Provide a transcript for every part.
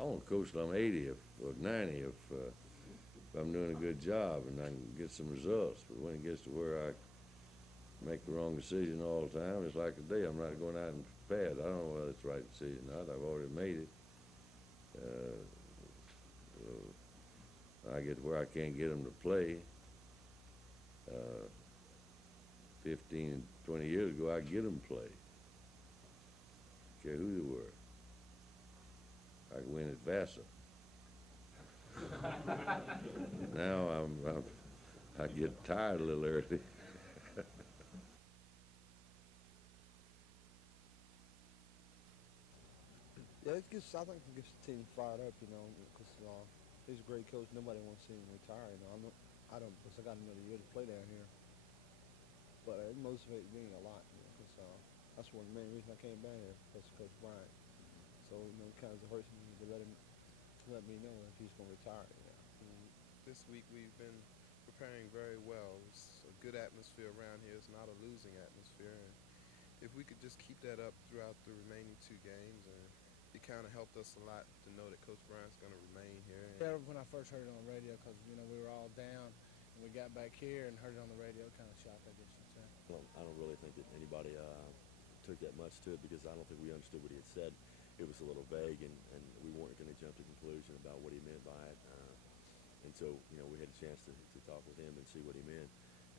I want to coach till I'm 80 or 90 if I'm doing a good job and I can get some results. But when it gets to where I make the wrong decision all the time, it's like today, I'm not going out and pad. I don't know whether it's the right decision or not. I've already made it. I get to where I can't get them to play. 15 and 20 years ago, I get them to play. Care who they were. I could win at Vassar. Now I get tired a little early. Yeah, I think it gets the team fired up, you know, because he's a great coach. Nobody wants to see him retire, you know. I don't, because I got another year to play down here. But it motivates me a lot, you know, because that's one of the main reasons I came down here, because of Coach Bryant. So, you know, it kind of hurts me to let me know if he's going to retire, you know. This week we've been preparing very well. It's a good atmosphere around here. It's not a losing atmosphere. And if we could just keep that up throughout the remaining 2 games, and it kind of helped us a lot to know that Coach Bryant's going to remain here. Yeah, when I first heard it on the radio, because, you know, we were all down, and we got back here and heard it on the radio, kind of shocked, I guess you'd say. I don't really think that anybody took that much to it, because I don't think we understood what he had said. It was a little vague, and we weren't going to jump to conclusion about what he meant by it. And so, you know, we had a chance to talk with him and see what he meant.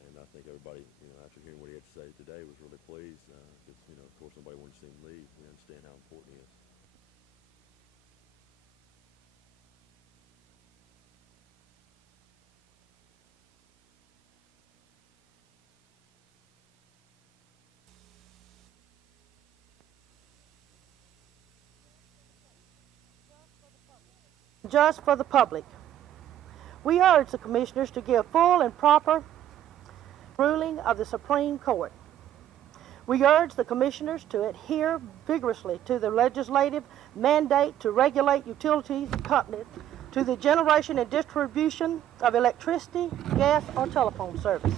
And I think everybody, you know, after hearing what he had to say today, was really pleased. Because, you know, of course, nobody wanted to see him leave. We understand how important he is. Just for the public. We urge the commissioners to give full and proper ruling of the Supreme Court. We urge the commissioners to adhere vigorously to the legislative mandate to regulate utilities companies to the generation and distribution of electricity, gas, or telephone service.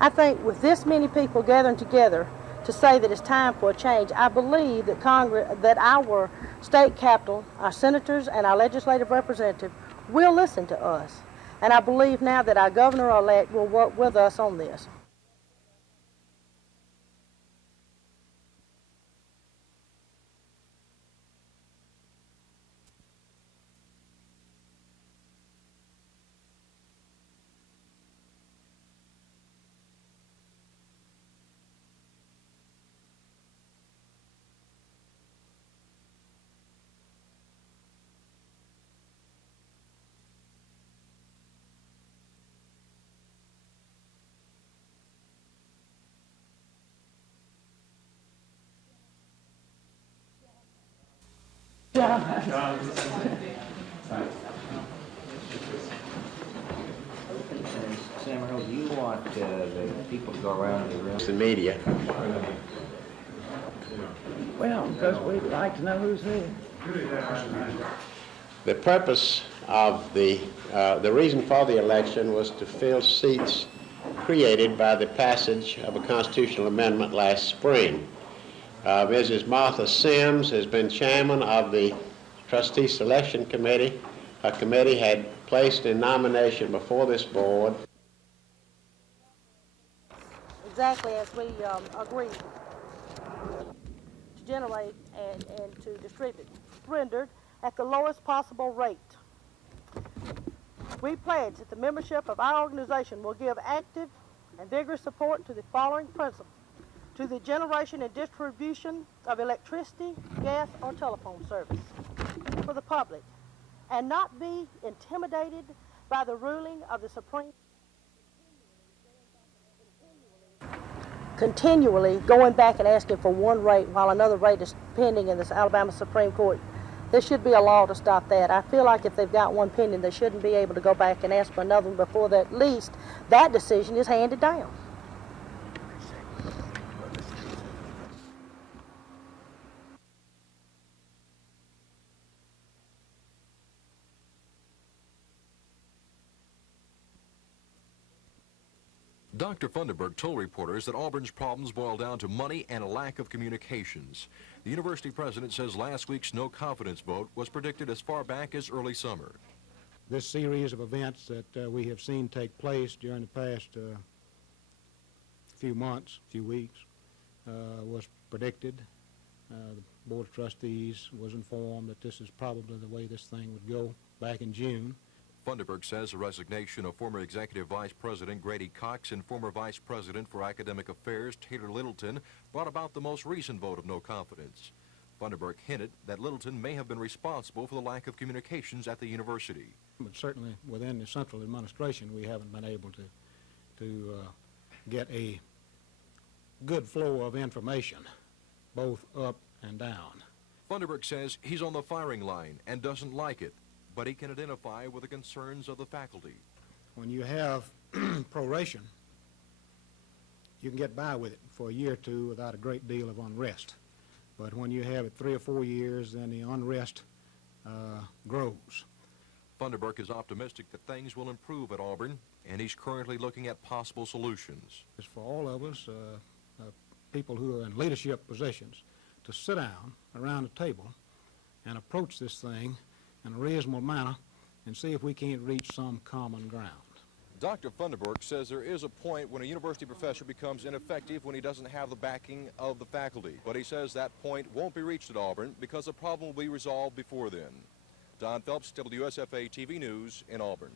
I think with this many people gathering together to say that it's time for a change, I believe that that our state capital, our senators, and our legislative representative will listen to us. And I believe now that our governor-elect will work with us on this. Sam Earl, do you want the people to go around the room? The media. Well, because we'd like to know who's there. The purpose of the reason for the election was to fill seats created by the passage of a constitutional amendment last spring. Mrs. Martha Sims has been chairman of the Trustee Selection Committee. Her committee had placed in nomination before this board. Exactly as we agreed to generate and to distribute, rendered at the lowest possible rate. We pledge that the membership of our organization will give active and vigorous support to the following principles: to the generation and distribution of electricity, gas, or telephone service for the public, and not be intimidated by the ruling of the Supreme continually going back and asking for one rate while another rate is pending in this Alabama Supreme Court. There should be a law to stop that. I feel like if they've got one pending, they shouldn't be able to go back and ask for another one before that, at least that decision is handed down. Dr. Funderburg told reporters that Auburn's problems boil down to money and a lack of communications. The university president says last week's no-confidence vote was predicted as far back as early summer. This series of events that we have seen take place during the past few months, few weeks, was predicted. The Board of Trustees was informed that this is probably the way this thing would go back in June. Funderburg says the resignation of former Executive Vice President Grady Cox and former Vice President for Academic Affairs Taylor Littleton brought about the most recent vote of no confidence. Funderburg hinted that Littleton may have been responsible for the lack of communications at the university. But certainly within the central administration, we haven't been able to get a good flow of information, both up and down. Funderburg says he's on the firing line and doesn't like it, but he can identify with the concerns of the faculty. When you have proration, you can get by with it for a year or two without a great deal of unrest. But when you have it 3 or 4 years, then the unrest grows. Funderburg is optimistic that things will improve at Auburn, and he's currently looking at possible solutions. It's for all of us, people who are in leadership positions, to sit down around a table and approach this thing in a reasonable manner and see if we can't reach some common ground. Dr. Funderburg says there is a point when a university professor becomes ineffective when he doesn't have the backing of the faculty. But he says that point won't be reached at Auburn because the problem will be resolved before then. Don Phelps, WSFA TV News in Auburn.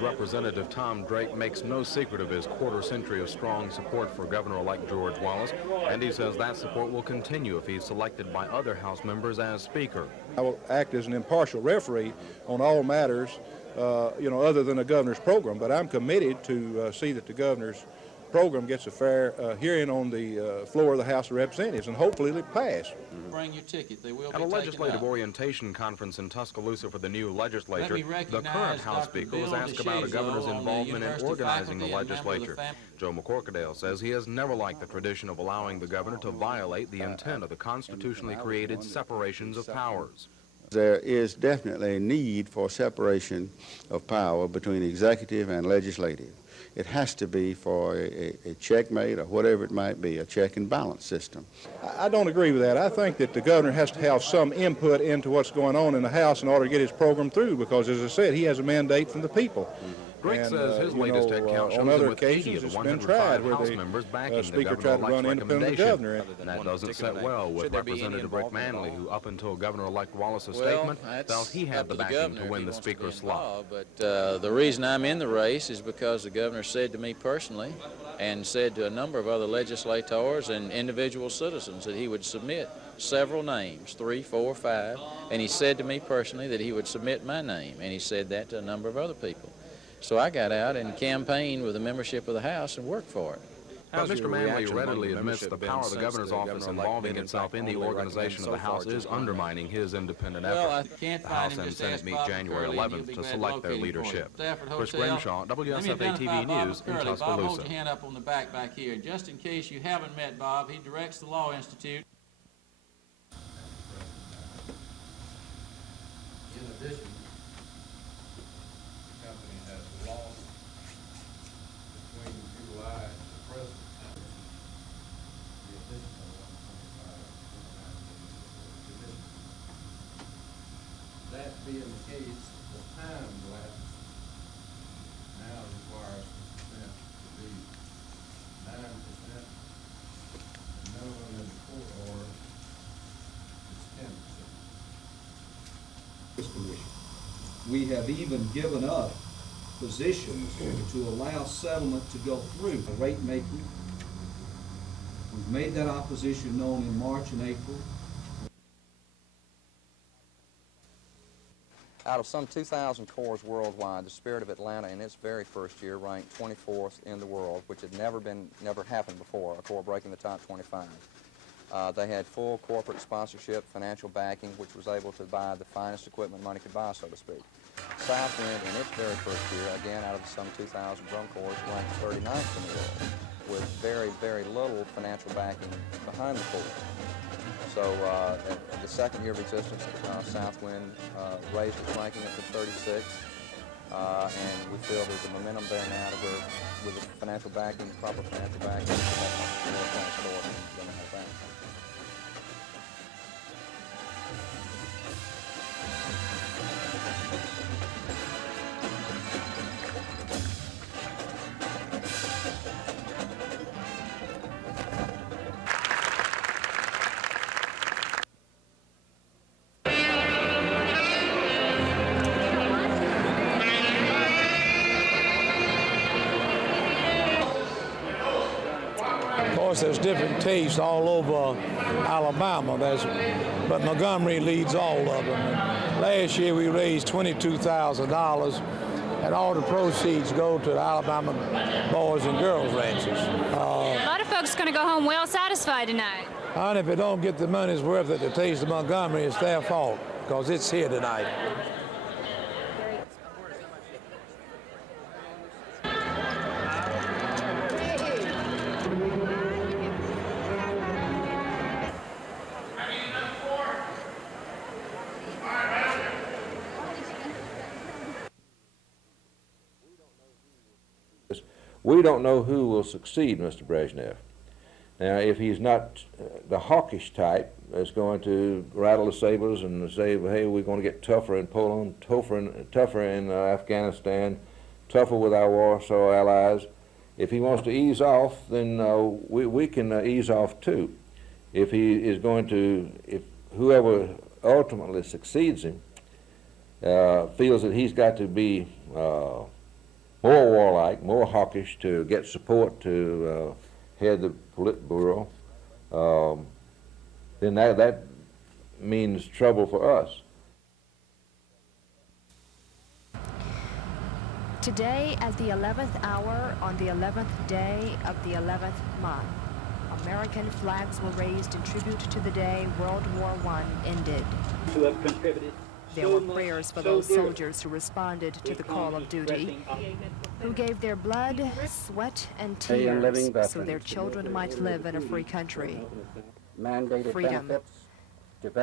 Representative Tom Drake makes no secret of his quarter-century of strong support for Governor-elect George Wallace, and he says that support will continue if he's selected by other House members as Speaker. I will act as an impartial referee on all matters, other than the governor's program, but I'm committed to see that the governor's program gets a fair hearing on the floor of the House of Representatives, and hopefully it'll pass. Bring your ticket. They will At a legislative orientation conference in Tuscaloosa for the new legislature, the current House Speaker was asked about a governor's involvement in organizing the legislature. Joe McCorkadale says he has never liked the tradition of allowing the governor to violate the intent of the constitutionally created separations of powers. There is definitely a need for separation of power between executive and legislative. It has to be for a checkmate or whatever it might be, a check and balance system. I don't agree with that. I think that the governor has to have some input into what's going on in the House in order to get his program through, because, as I said, he has a mandate from the people. Drake says his latest head count shows on other him with 80 occasions of the it's been tried 105 where House the members backing the Speaker tried to run governor-elect's independent recommendation. governor. And that doesn't sit well with Representative Rick Manley, who, up until Governor-elect Wallace's statement, felt he had the backing to win the Speaker's slot. But the reason I'm in the race is because the governor said to me personally, and said to a number of other legislators and individual citizens, that he would submit several names, 3, 4, 5, and he said to me personally that he would submit my name, and he said that to a number of other people. So I got out and campaigned with the membership of the House and worked for it. But Mr. Manley readily admits the power of the governor's office involving itself in the organization of the House is undermining his independent effort. The House and Senate meet January 11th to select their leadership. Chris Grimshaw, WSFA TV News in Tuscaloosa. Bob, hold your hand up on the back here. Just in case you haven't met Bob, he directs the Law Institute. In addition, the company has lost between July and the present the additional 125 That being the case, the time lapse now requires consent to be 9%. The minimum in the court order is 10%. This commission We have even given up positions to allow settlement to go through. A rate making. We've made that opposition known in March and April. Out of some 2,000 corps worldwide, the Spirit of Atlanta in its very first year ranked 24th in the world, which had never happened before, a corps breaking the top 25. They had full corporate sponsorship, financial backing, which was able to buy the finest equipment money could buy, so to speak. Southwind in its very first year, again out of some 2,000 drum corps, ranked 39th in the world, with very, very little financial backing behind the corps. So at the second year of existence, Southwind raised its ranking up to 36, and we feel there's a momentum there now to where, with the financial backing, proper financial backing, we'll have more than that. There's different tastes all over Alabama, but Montgomery leads all of them. And last year we raised $22,000, and all the proceeds go to the Alabama Boys and Girls Ranches. A lot of folks are going to go home well satisfied tonight. And if they don't get the money's worth at the Taste of Montgomery, it's their fault, because it's here tonight. We don't know who will succeed Mr. Brezhnev. Now, if he's not the hawkish type that's going to rattle the sabers and say, hey, we're going to get tougher in Poland, tougher in Afghanistan, tougher with our Warsaw allies. If he wants to ease off, then we can ease off too. If he is going to, if whoever ultimately succeeds him feels that he's got to be more warlike, more hawkish to get support to head the Politburo, then that means trouble for us. Today, at the 11th hour, on the 11th day of the 11th month, American flags were raised in tribute to the day World War I ended. To have contributed. There were prayers for those soldiers who responded to the call of duty, who gave their blood, sweat, and tears so their children might live in a free country. Freedom.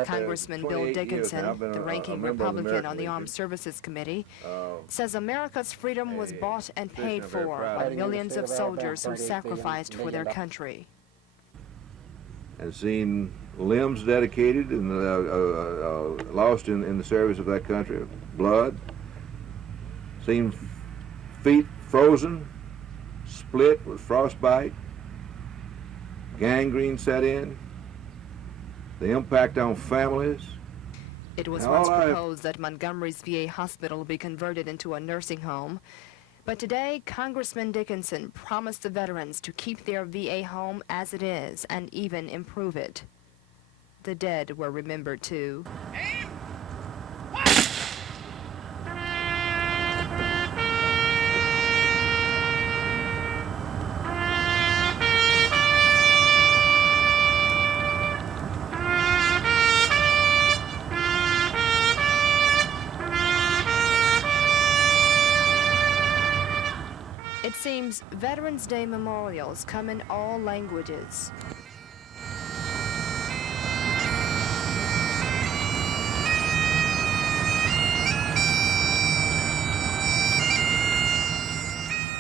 Congressman Bill Dickinson, the ranking Republican on the Armed Services Committee, says America's freedom was bought and paid for by millions of soldiers who sacrificed for their country. I've seen limbs dedicated and lost in the service of that country, blood. Seen feet frozen, split with frostbite, gangrene set in, the impact on families. It was once proposed that Montgomery's VA hospital be converted into a nursing home, but today Congressman Dickinson promised the veterans to keep their VA home as it is and even improve it. The dead were remembered too. It seems Veterans Day memorials come in all languages.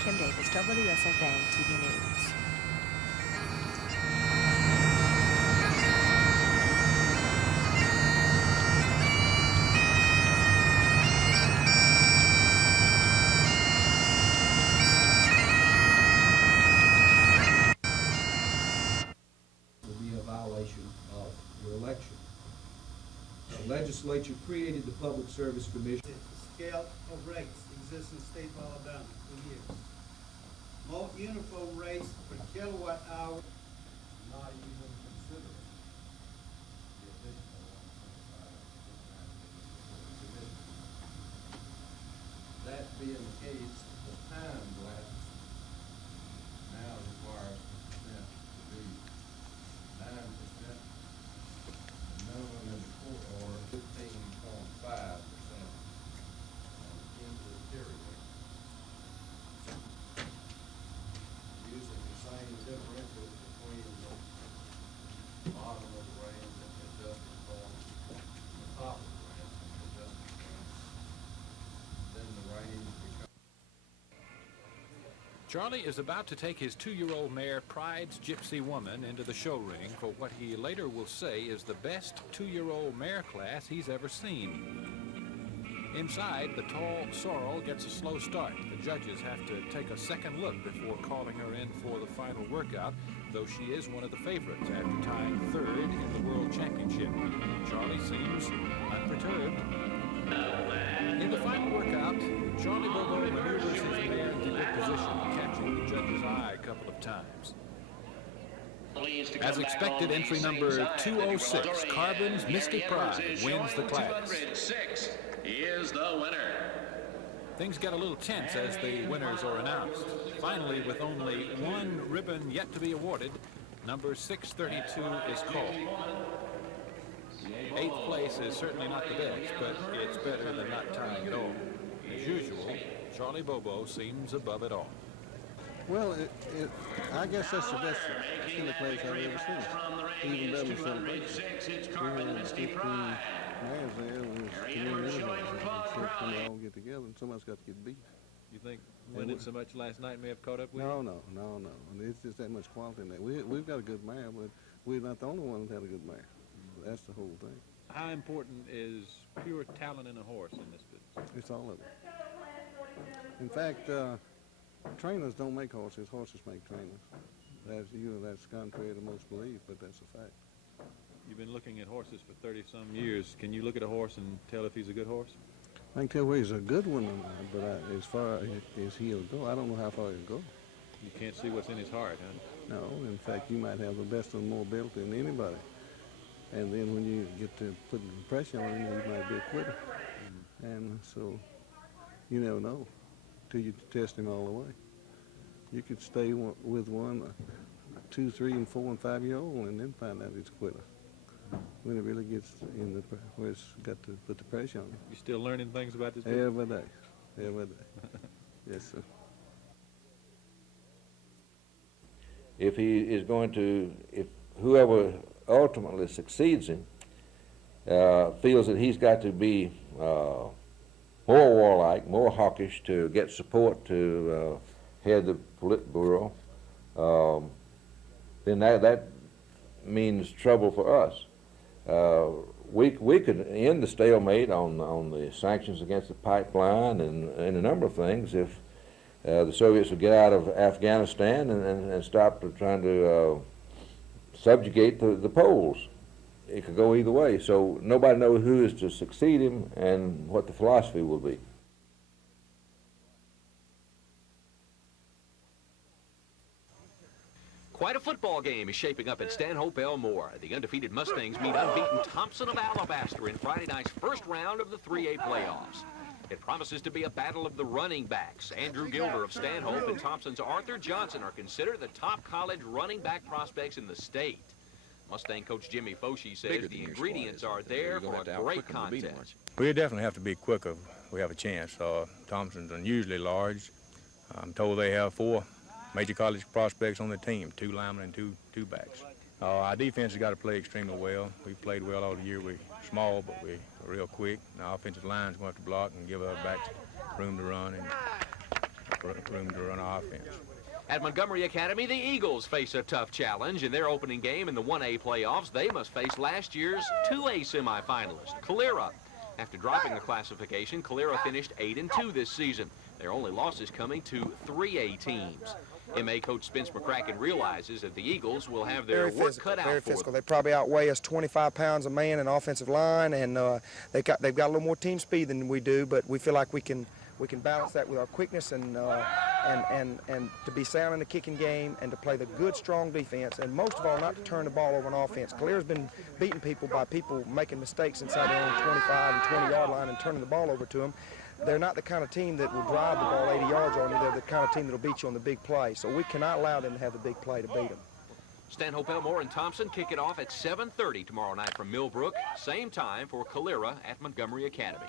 Kim Davis, WSFA TV News. The legislature created the Public Service Commission. The scale of rates exists in the state of Alabama for years. Most uniform rates per kilowatt hour not even considering the additional 1.5%. That being the case, the time lapse now requires consent to be 9%. The minimum in the court order 15.5% on the end of the period. Using the same differential between the bottom of the range and the adjusted form, the top of the range and the adjusted form, then the range becomes. Charlie is about to take his 2-year-old mare, Pride's Gypsy Woman, into the show ring for what he later will say is the best 2-year-old mare class he's ever seen. Inside, the tall sorrel gets a slow start. The judges have to take a second look before calling her in for the final workout, though she is one of the favorites after tying 3rd in the World Championship. Charlie seems unperturbed. In the final workout, Charlie Bobo maneuvers his mare into good position, catching the judge's eye a couple of times. As expected, entry number 206, Carbon's Mystic Pride, wins the class. Is the winner. Things get a little tense as the winners are announced. Finally, with only one ribbon yet to be awarded, number 632 is called. 8th place is certainly not the best, but it's better than not tying at all. As usual, Charlie Bobo seems above it all. Well, I guess that's the best silly place I've ever seen. Even better than Celebration. Mares there, and there's 10 they all get together, and somebody's got to get beat. You think winning so much last night may have caught up with you? No. It's just that much quality in that. We've got a good mare, but we're not the only one that had a good mare. That's the whole thing. How important is pure talent in a horse in this business? It's all of it. In fact, trainers don't make horses make trainers. That's contrary to most belief, but that's a fact. You've been looking at horses for 30-some years. Can you look at a horse and tell if he's a good horse? I can tell where he's a good one or not, but as far as he'll go, I don't know how far he'll go. You can't see what's in his heart, huh? No, in fact, you might have the best and more ability than anybody. And then when you get to putting pressure on him, he might be a quitter. And so you never know till you test him all the way. You could stay with one 2, 3, and 4, and 5-year-old and then find out he's a quitter. When it really gets in where it's got to put the pressure on him. You still learning things about this business? Every day. Yes, sir. If he is going to, if whoever ultimately succeeds him feels that he's got to be more warlike, more hawkish to get support to head the Politburo, then that means trouble for us. We could end the stalemate on the sanctions against the pipeline and a number of things if the Soviets would get out of Afghanistan and stop trying to subjugate the Poles. It could go either way. So nobody knows who is to succeed him and what the philosophy will be. Quite a football game is shaping up at Stanhope Elmore. The undefeated Mustangs meet unbeaten Thompson of Alabaster in Friday night's first round of the 3A playoffs. It promises to be a battle of the running backs. Andrew Gilder of Stanhope and Thompson's Arthur Johnson are considered the top college running back prospects in the state. Mustang coach Jimmy Foshee says the ingredients are there for a great contest. We definitely have to be quicker if we have a chance. Thompson's unusually large. I'm told they have 4 major college prospects on the team, 2 linemen and 2 backs. Our defense has got to play extremely well. We've played well all the year. We're small, but we're real quick. And our offensive line's going to have to block and give our backs room to run and room to run our offense. At Montgomery Academy, the Eagles face a tough challenge. In their opening game in the 1A playoffs, they must face last year's 2A semifinalist, Calera. After dropping the classification, Calera finished 8-2 this season. Their only losses coming to 3A teams. MA coach Spence McCracken realizes that the Eagles will have their work cut out very for physical. them. They probably outweigh us 25 pounds a man in offensive line, and they've got a little more team speed than we do. But we feel like we can balance that with our quickness and to be sound in the kicking game and to play the good, strong defense, and most of all, not to turn the ball over on offense. Calera's been beating people by people making mistakes inside their own 25 and 20-yard line and turning the ball over to them. They're not the kind of team that will drive the ball 80 yards on you. They're the kind of team that will beat you on the big play. So we cannot allow them to have the big play to beat them. Stanhope, Elmore, and Thompson kick it off at 7:30 tomorrow night from Millbrook. Same time for Calera at Montgomery Academy.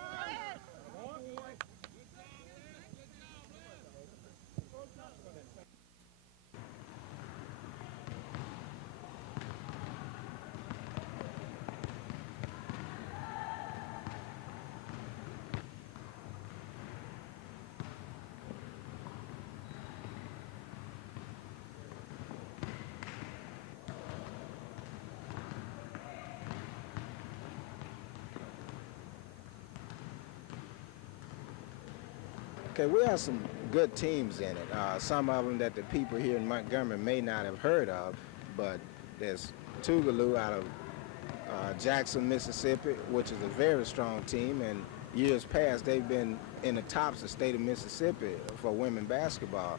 Okay, we have some good teams in it. Some of them that the people here in Montgomery may not have heard of, but there's Tougaloo out of Jackson, Mississippi, which is a very strong team, and years past they've been in the tops of the state of Mississippi for women basketball.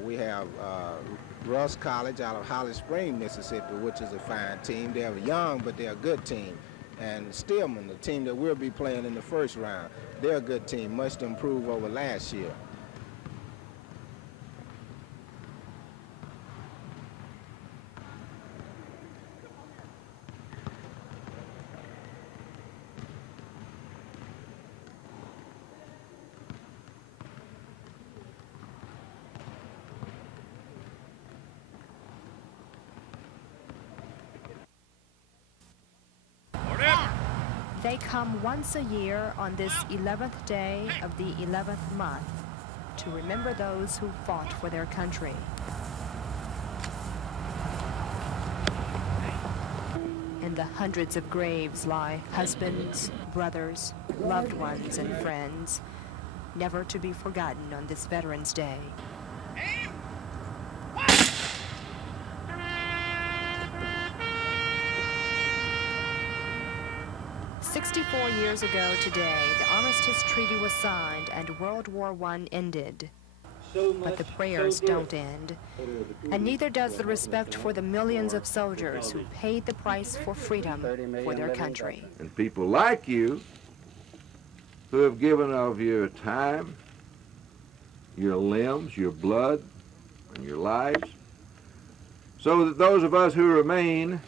We have Russ College out of Holly Springs, Mississippi, which is a fine team. They're young, but they're a good team. And Stillman, the team that we'll be playing in the first round, they're a good team, much to improve over last year. They come once a year on this 11th day of the 11th month to remember those who fought for their country. In the hundreds of graves lie husbands, brothers, loved ones, and friends, never to be forgotten on this Veterans Day. "64 years ago today, the Armistice Treaty was signed and World War I ended. But the prayers don't end, and neither does the respect for the millions of soldiers who paid the price for freedom for their country." And people like you who have given of your time, your limbs, your blood, and your lives, so that those of us who remain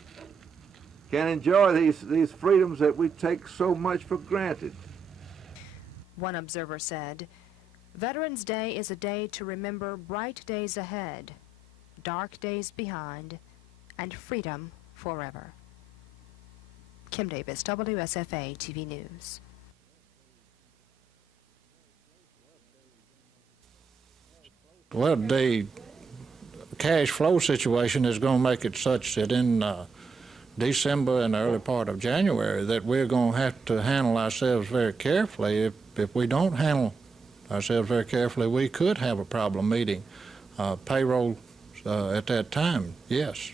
can enjoy these freedoms that we take so much for granted. One observer said, "Veterans Day is a day to remember bright days ahead, dark days behind, and freedom forever." Kim Davis, WSFA TV News. Well, the cash flow situation is going to make it such that in December and the early part of January that we're going to have to handle ourselves very carefully. If we don't handle ourselves very carefully, we could have a problem meeting payroll at that time, yes.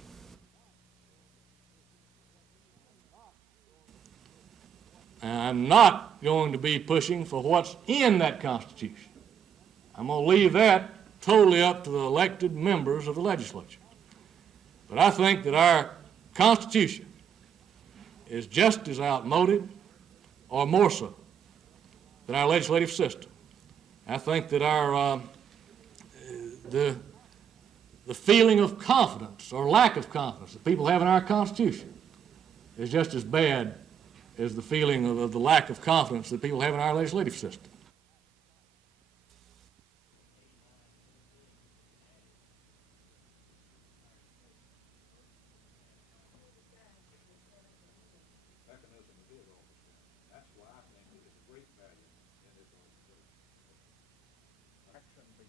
I'm not going to be pushing for what's in that Constitution. I'm going to leave that totally up to the elected members of the legislature. But I think that our Constitution is just as outmoded, or more so, than our legislative system. I think that our the feeling of confidence or lack of confidence that people have in our Constitution is just as bad as the feeling of the lack of confidence that people have in our legislative system.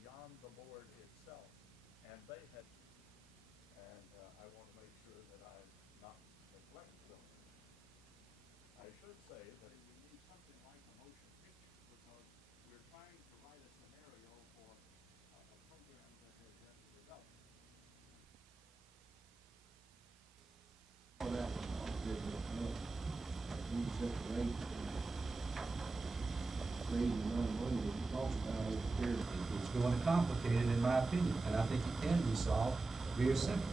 Beyond the board itself, and they had, and I want to make sure that I'm not neglecting them. I should say that we need something like It's going to complicate it, in my opinion, and I think it can be solved very simply.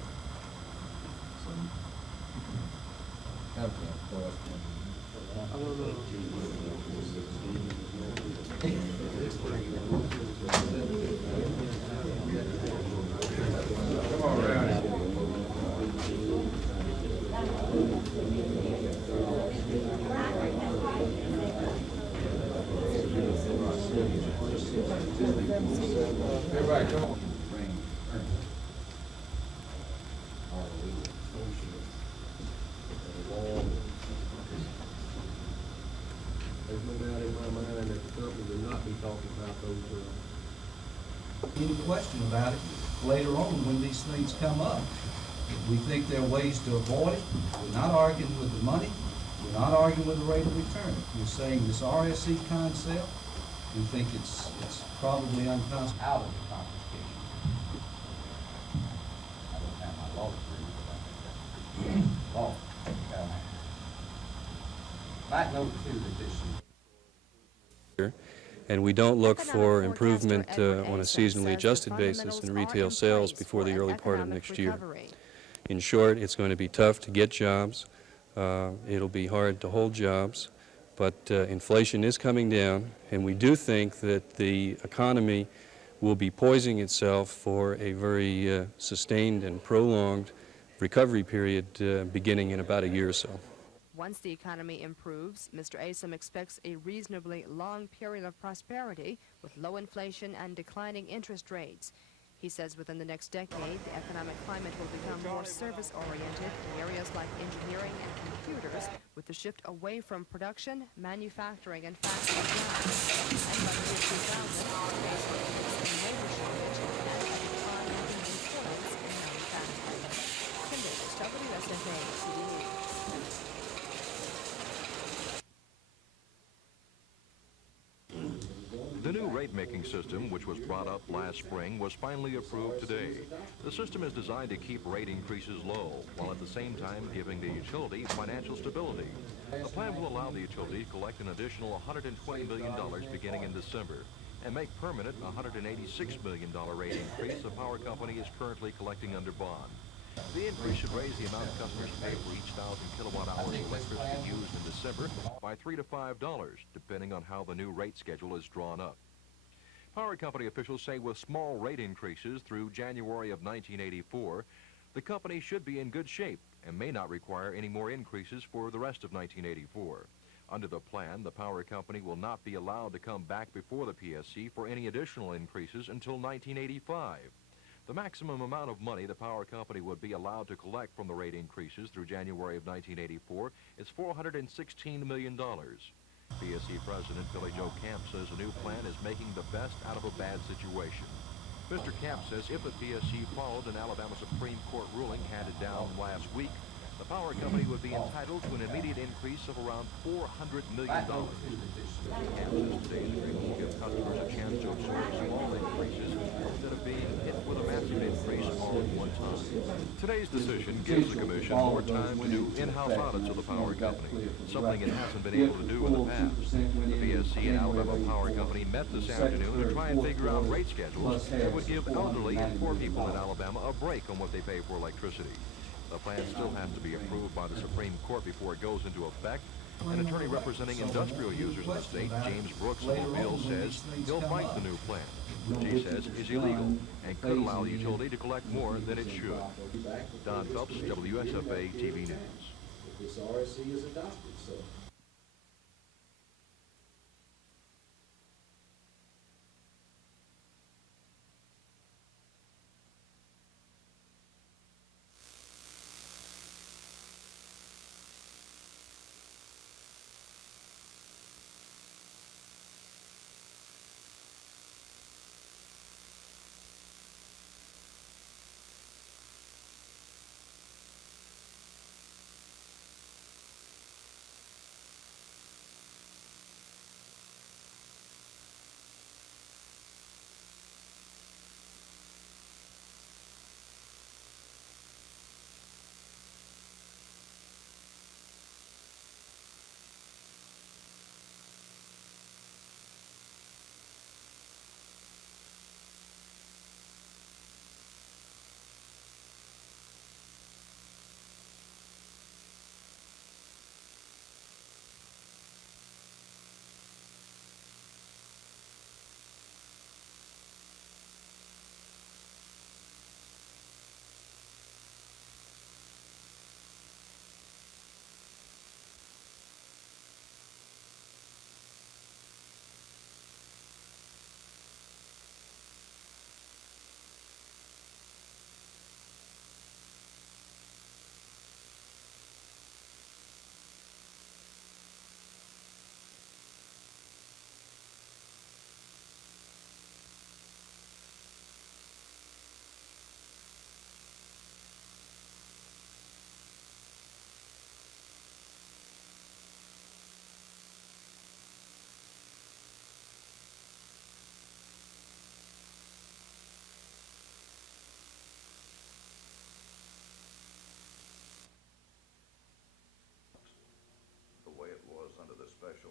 Everybody, come on. There's no doubt in my mind that the company will not be talking about those, Any question about it later on when these things come up. We think there are ways to avoid it. We're not arguing with the money. We're not arguing with the rate of return. We're saying this RSE concept, we think it's probably unconstitutional. Out of the confiscation. I don't have my law degree, but I think that's law. Might note too that this and we don't look for improvement on a seasonally adjusted basis in retail sales before the early part of next year. In short, it's going to be tough to get jobs. It'll be hard to hold jobs, but inflation is coming down, and we do think that the economy will be poising itself for a very sustained and prolonged recovery period beginning in about a year or so. Once the economy improves, Mr. Asom expects a reasonably long period of prosperity with low inflation and declining interest rates. He says within the next decade, the economic climate will become more service-oriented in areas like engineering and computers, with the shift away from production, manufacturing, and factory jobs. And by the year 2000, based on the labor shortage and a decline in importance in manufacturing. Kim Davis, WSFA TV News. The new rate-making system, which was brought up last spring, was finally approved today. The system is designed to keep rate increases low, while at the same time giving the utility financial stability. The plan will allow the utility to collect an additional $120 million beginning in December and make permanent a $186 million rate increase the power company is currently collecting under bond. The increase should raise the amount customers pay for each 1,000 kilowatt-hours of electricity used in December by $3 to $5, depending on how the new rate schedule is drawn up. Power company officials say with small rate increases through January of 1984, the company should be in good shape and may not require any more increases for the rest of 1984. Under the plan, the power company will not be allowed to come back before the PSC for any additional increases until 1985. The maximum amount of money the power company would be allowed to collect from the rate increases through January of 1984 is $416 million. PSC President Billy Joe Camp says the new plan is making the best out of a bad situation. Mr. Camp says if the PSC followed an Alabama Supreme Court ruling handed down last week, the power company would be entitled to an immediate increase of around $400 million. Camp says today's agreement will give customers a chance to absorb small increases instead of being hit with a massive increase all at one time. Today's decision gives the Commission more time to do in-house audits of the power company, something it hasn't been able to do in the past. The PSC and Alabama Power Company met this afternoon to try and figure out rate schedules that would give elderly and poor people in Alabama a break on what they pay for electricity. The plan still has to be approved by the Supreme Court before it goes into effect. An attorney representing industrial users in the state, James Brooks of the bill, says he'll fight the new plan, which he says is illegal and could allow the utility to collect more than it should. Don Phelps, WSFA TV News. This RSC is adopted, so.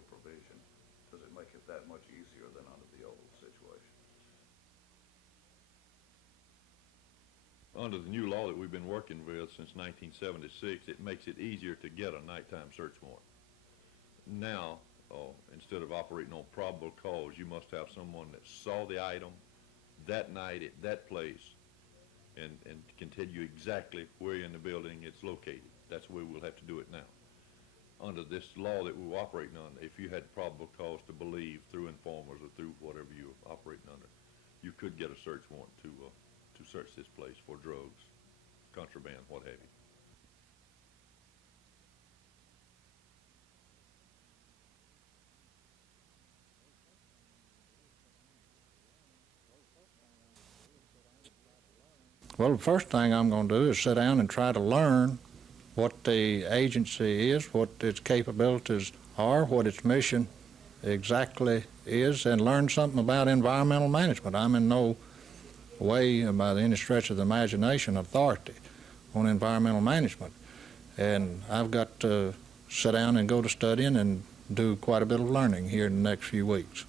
provision, does it make it that much easier than under the old situation? Under the new law that we've been working with since 1976, it makes it easier to get a nighttime search warrant. Now, instead of operating on probable cause, you must have someone that saw the item that night at that place and can tell you exactly where in the building it's located. That's the way we'll have to do it now. Under this law that we were operating on, if you had probable cause to believe through informers or through whatever you were operating under, you could get a search warrant to search this place for drugs, contraband, what have you. Well, the first thing I'm going to do is sit down and try to learn what the agency is, what its capabilities are, what its mission exactly is, and learn something about environmental management. I'm in no way, by any stretch of the imagination, authority on environmental management. And I've got to sit down and go to studying and do quite a bit of learning here in the next few weeks.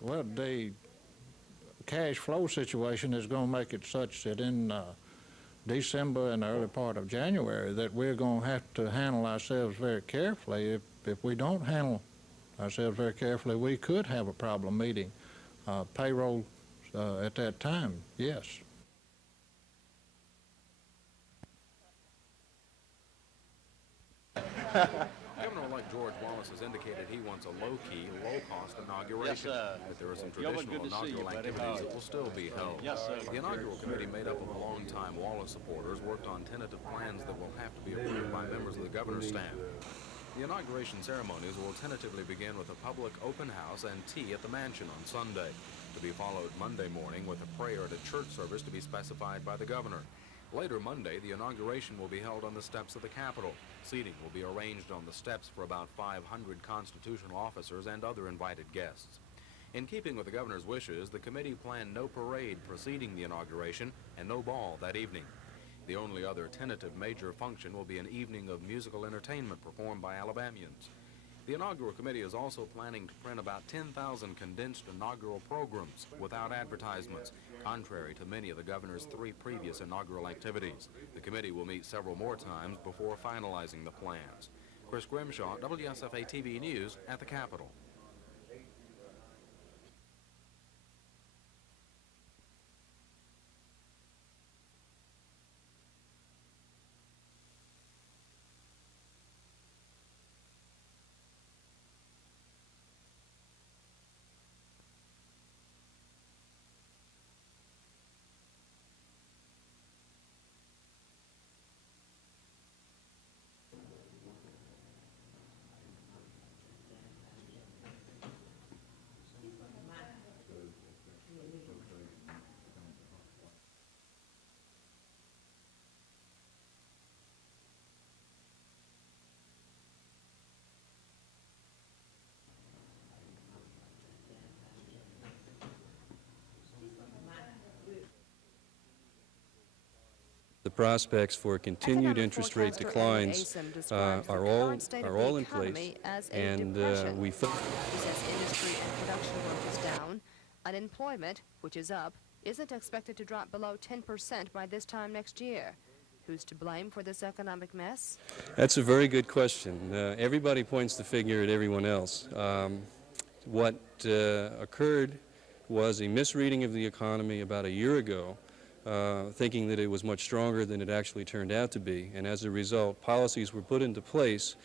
Well, the cash flow situation is going to make it such that in December and the early part of January that we're going to have to handle ourselves very carefully. If we don't handle ourselves very carefully, we could have a problem meeting payroll at that time, yes. Governor-elect George Wallace has indicated he wants a low-key, low-cost inauguration. But there are some traditional inaugural activities that will still be held. The inaugural committee, made up of long-time Wallace supporters, worked on tentative plans that will have to be approved by members of the governor's staff. The inauguration ceremonies will tentatively begin with a public open house and tea at the mansion on Sunday, to be followed Monday morning with a prayer at a church service to be specified by the governor. Later Monday, the inauguration will be held on the steps of the Capitol. Seating will be arranged on the steps for about 500 constitutional officers and other invited guests. In keeping with the governor's wishes, the committee planned no parade preceding the inauguration and no ball that evening. The only other tentative major function will be an evening of musical entertainment performed by Alabamians. The inaugural committee is also planning to print about 10,000 condensed inaugural programs without advertisements, contrary to many of the governor's 3 previous inaugural activities. The committee will meet several more times before finalizing the plans. Chris Grimshaw, WSFA TV News at the Capitol. The prospects for continued interest rate declines are all in place, and we feel. He says industry and production growth is down. Unemployment, which is up, isn't expected to drop below 10% by this time next year. Who's to blame for this economic mess? That's a very good question. Everybody points the finger at everyone else. What occurred was a misreading of the economy about a year ago, thinking that it was much stronger than it actually turned out to be. And as a result, policies were put into place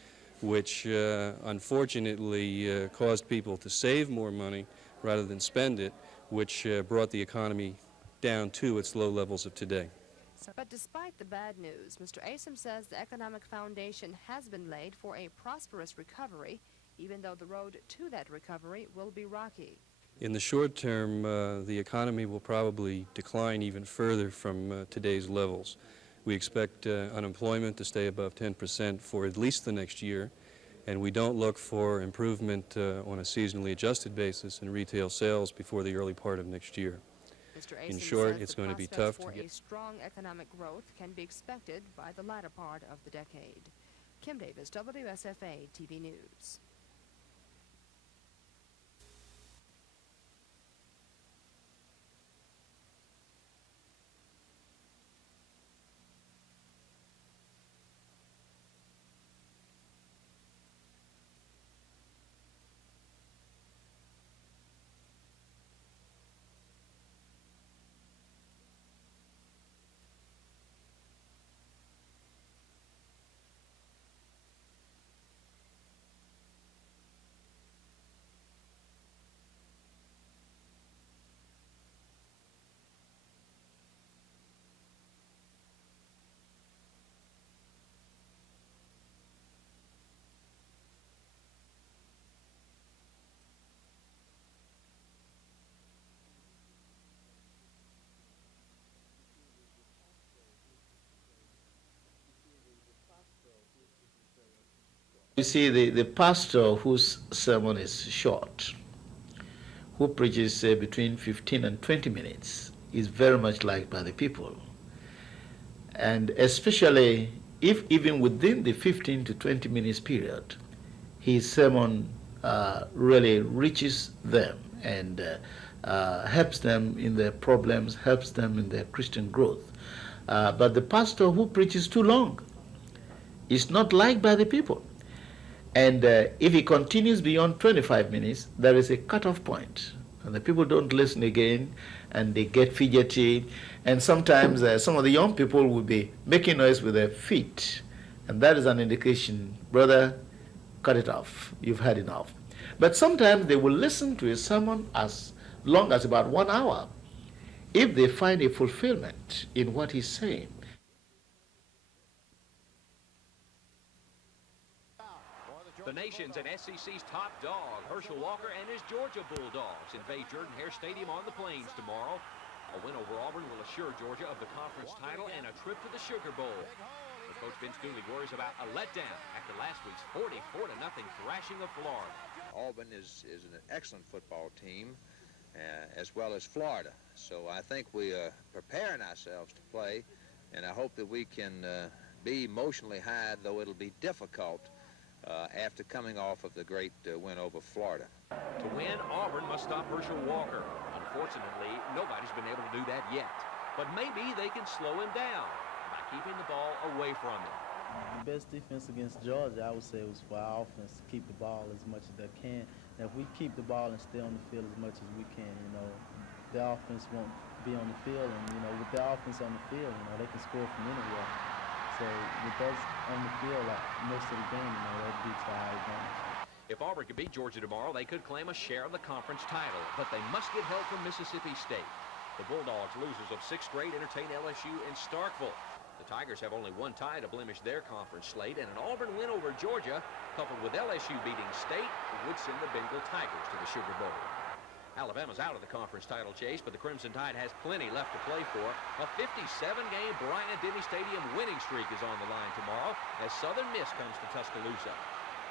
which unfortunately caused people to save more money rather than spend it, which brought the economy down to its low levels of today. But despite the bad news, Mr. Asim says the economic foundation has been laid for a prosperous recovery, even though the road to that recovery will be rocky. In the short term, the economy will probably decline even further from today's levels. We expect unemployment to stay above 10% for at least the next year, and we don't look for improvement on a seasonally adjusted basis in retail sales before the early part of next year. Mr. In Asen short, says it's the going to be prospects tough to for a get. strong economic growth can be expected by the latter part of the decade. Kim Davis, WSFA TV News. You see, the pastor whose sermon is short, who preaches between 15 and 20 minutes, is very much liked by the people. And especially if even within the 15 to 20 minutes period, his sermon really reaches them and helps them in their problems, helps them in their Christian growth. But the pastor who preaches too long is not liked by the people. And if he continues beyond 25 minutes, there is a cutoff point. And the people don't listen again, and they get fidgety. And sometimes some of the young people will be making noise with their feet. And that is an indication, brother, cut it off. You've had enough. But sometimes they will listen to a sermon as long as about 1 hour if they find a fulfillment in what he's saying. The nation's and SEC's top dog, Herschel Walker and his Georgia Bulldogs invade Jordan-Hare Stadium on the Plains tomorrow. A win over Auburn will assure Georgia of the conference title and a trip to the Sugar Bowl. But Coach Vince Dooley worries about a letdown after last week's 44-0 thrashing of Florida. Auburn is an excellent football team, as well as Florida. So I think we are preparing ourselves to play, and I hope that we can be emotionally high, though it'll be difficult after coming off of the great win over Florida. To win, Auburn must stop Herschel Walker. Unfortunately, nobody's been able to do that yet. But maybe they can slow him down by keeping the ball away from him. The best defense against Georgia, I would say, was for our offense to keep the ball as much as they can. And if we keep the ball and stay on the field as much as we can, their offense won't be on the field. And, with their offense on the field, they can score from anywhere. So with us on the field, most of the game, that beats our advantage. If Auburn could beat Georgia tomorrow, they could claim a share of the conference title, but they must get help from Mississippi State. The Bulldogs, losers of 6th grade, entertain LSU in Starkville. The Tigers have only one tie to blemish their conference slate, and an Auburn win over Georgia, coupled with LSU beating State, would send the Bengal Tigers to the Sugar Bowl. Alabama's out of the conference title chase, but the Crimson Tide has plenty left to play for. A 57-game Bryant-Denny Stadium winning streak is on the line tomorrow as Southern Miss comes to Tuscaloosa.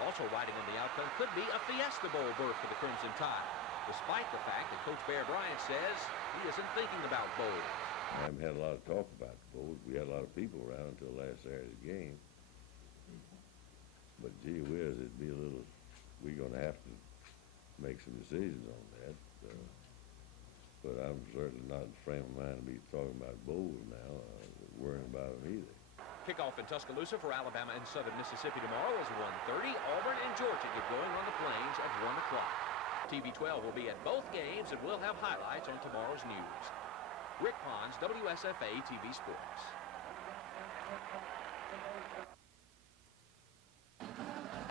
Also riding on the outcome could be a Fiesta Bowl berth for the Crimson Tide, despite the fact that Coach Bear Bryant says he isn't thinking about bowls. I haven't had a lot of talk about the bowls. We had a lot of people around until last Saturday's game. But gee whiz, we're going to have to make some decisions on that. But I'm certainly not in the frame of mind to be talking about bowls now, worrying about them either. Kickoff in Tuscaloosa for Alabama and Southern Mississippi tomorrow is 1:30. Auburn and Georgia get going on the Plains at 1 o'clock. TV12 will be at both games, and we'll have highlights on tomorrow's news. Rick Pons, WSFA TV Sports.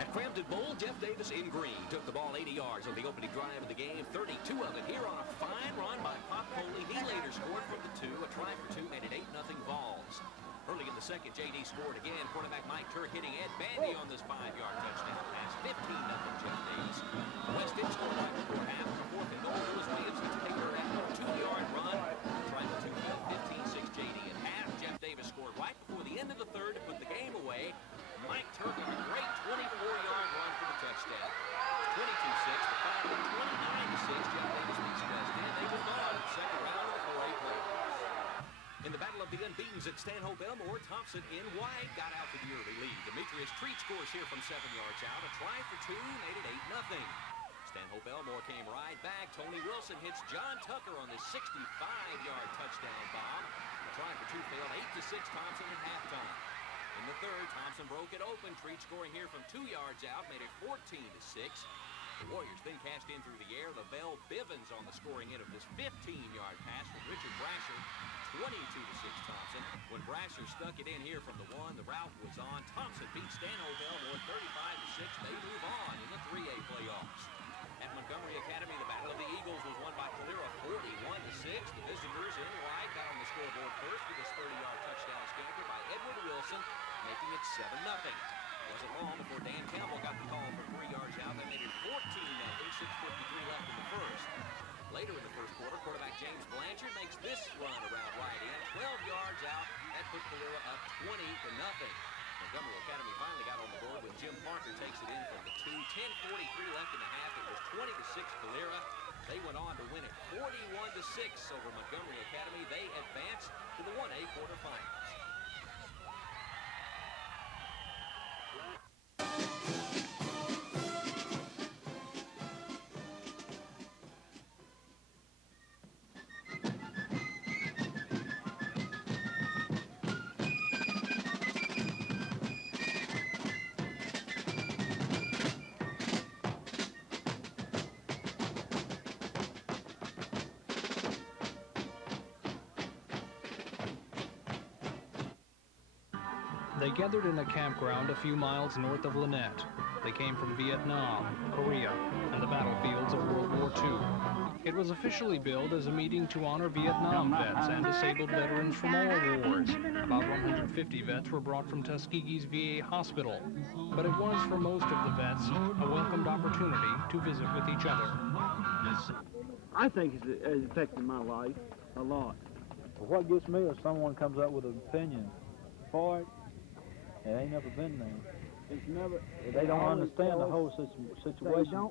At Cramton Bowl, Jeff Davis in green took the ball 80 yards on the opening drive of the game, 32 of it here on a fine run by Pop Coley. He later scored from the 2, a try for 2, made it 8-0 Vols. Early in the second, J.D. scored again. Quarterback Mike Turk hitting Ed Bandy on this 5-yard touchdown pass. 15-0 Jeff Davis. West didn't score right before half. Fourth and goal was Williamson to take her at a 2-yard run. Triangle 2 15-6 J.D. at half. Jeff Davis scored right before the end of the third to put the game away. Mike Turk on a great 24-yard run for the touchdown. 22-6 to 5 and 29-6. Jeff Davis beats West End. They move on to the second round of the 4A at Stanhope Elmore. Thompson in wide, got out for the early lead. Demetrius Treat scores here from 7 yards out. A try for two, made it 8-0. Stanhope Elmore came right back. Tony Wilson hits John Tucker on this 65-yard touchdown bomb. A try for two failed. 8-6 Thompson at halftime. In the third, Thompson broke it open. Treat scoring here from 2 yards out, made it 14-6. The Warriors then cast in through the air. LaBelle Bivens on the scoring end of this 15-yard pass from Richard Brasher. 22-6 Thompson. When Brasher stuck it in here from the one, the route was on. Thompson beats Stanhope Elmore 35-6. They move on in the 3A playoffs. At Montgomery Academy, the Battle of the Eagles was won by Calera 41-6. The visitors in white got on the scoreboard first with this 30-yard touchdown scamper by Edward Wilson, making it 7-0. Wasn't long before Dan Campbell got the call from 3 yards out. That made it 14-0, 6:53 left in the first. Later in the first quarter, quarterback James Blanchard makes this run around right in, 12 yards out. That put Calera up 20-0. Montgomery Academy finally got on the board when Jim Parker takes it in from the 2. 10:43 left in the half. It was 20-6 Calera. They went on to win it 41-6 over Montgomery Academy. They advance to the 1A quarterfinals. They gathered in a campground a few miles north of Lynette. They came from Vietnam, Korea, and the battlefields of World War II. It was officially billed as a meeting to honor Vietnam vets and disabled veterans from all wars. About 150 vets were brought from Tuskegee's VA hospital. But it was, for most of the vets, a welcomed opportunity to visit with each other. I think it's affected my life a lot. What gets me is someone comes up with an opinion for it. It ain't never been there. It's never. They don't understand the whole situation.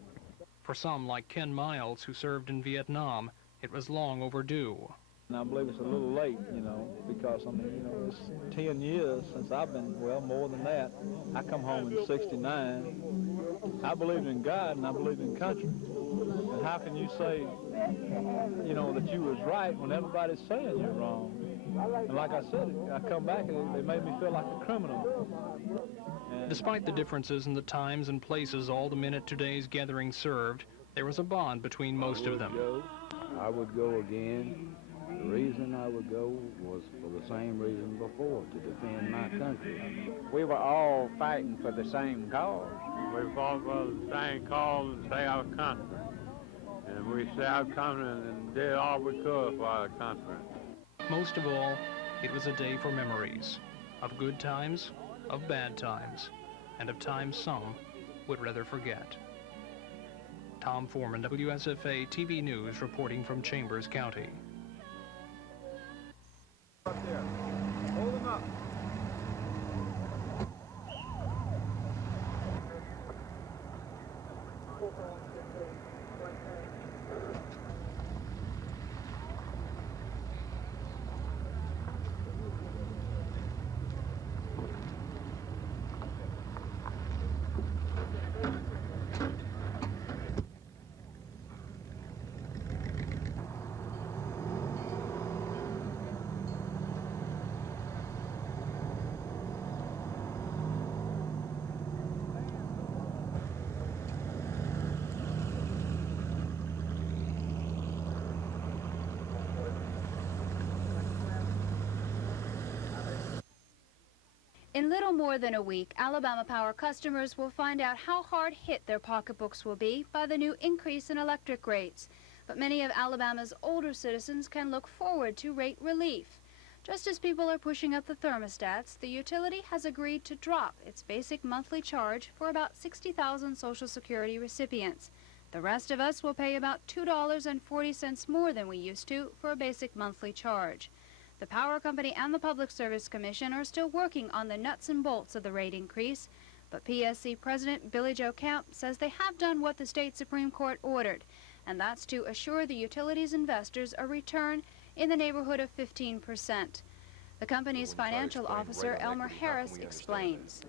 For some, like Ken Miles, who served in Vietnam, it was long overdue. And I believe it's a little late, because, it's 10 years since I've been, well, more than that. I come home in '69. I believed in God and I believed in country. And how can you say, that you was right when everybody's saying you're wrong? And like I said, I come back and they made me feel like a criminal. Despite the differences in the times and places all the men at today's gathering served, there was a bond between most of them. I would go again. The reason I would go was for the same reason before, to defend my country. We were all fighting for the same cause. We fought for the same cause to save our country. And we saved our country and did all we could for our country. Most of all, it was a day for memories, of good times, of bad times, and of times some would rather forget. Tom Foreman, WSFA TV News, reporting from Chambers County. Up there. Hold them up. In little more than a week, Alabama Power customers will find out how hard hit their pocketbooks will be by the new increase in electric rates. But many of Alabama's older citizens can look forward to rate relief. Just as people are pushing up the thermostats, the utility has agreed to drop its basic monthly charge for about 60,000 Social Security recipients. The rest of us will pay about $2.40 more than we used to for a basic monthly charge. The Power Company and the Public Service Commission are still working on the nuts and bolts of the rate increase, but PSC President Billy Joe Camp says they have done what the state Supreme Court ordered, and that's to assure the utilities investors a return in the neighborhood of 15%. The company's financial officer, Elmer Harris, explains.